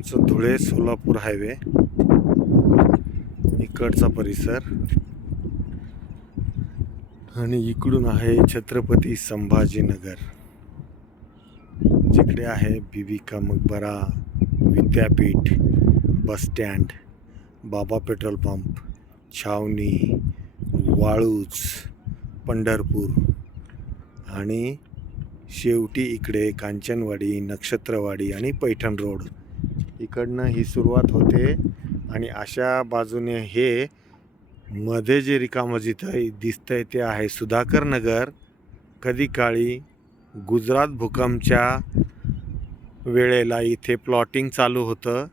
आमचं धुळे सोलापूर हायवे इकडचा परिसर आणि इकडून आहे छत्रपती संभाजीनगर, जिकडे आहे बीबी का मकबरा, विद्यापीठ, बस स्टँड, बाबा पेट्रोल पंप, छावणी, वाळूज, पंढरपूर आणि शेवटी इकडे कांचनवाडी, नक्षत्रवाडी आणि पैठण रोड इकडनं ही सुरुवात होते. आणि अशा बाजूने हे मध्ये जे रिकामं जिथं दिसतंय ते आहे सुधाकर नगर. कधी काळी गुजरात भूकंपच्या वेळेला इथे प्लॉटिंग चालू होतं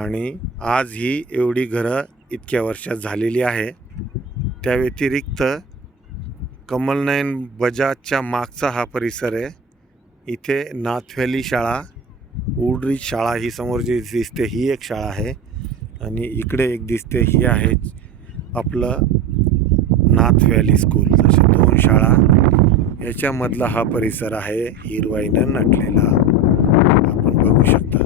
आणि आज ही एवढी घरं इतक्या वर्षात झालेली आहे. त्या व्यतिरिक्त कमलनयन बजाजच्या मागचा हा परिसर आहे. इथे नाथव्हॅली शाळा, उडरी शाळा ही समोर जी दिसते ही एक शाळा आहे आणि इकडे एक दिसते ही आहे आपलं नाथव्हॅली स्कूल. अशा दोन शाळा याच्यामधला हा परिसर आहे हिरवाईनं नटलेला आपण बघू शकता.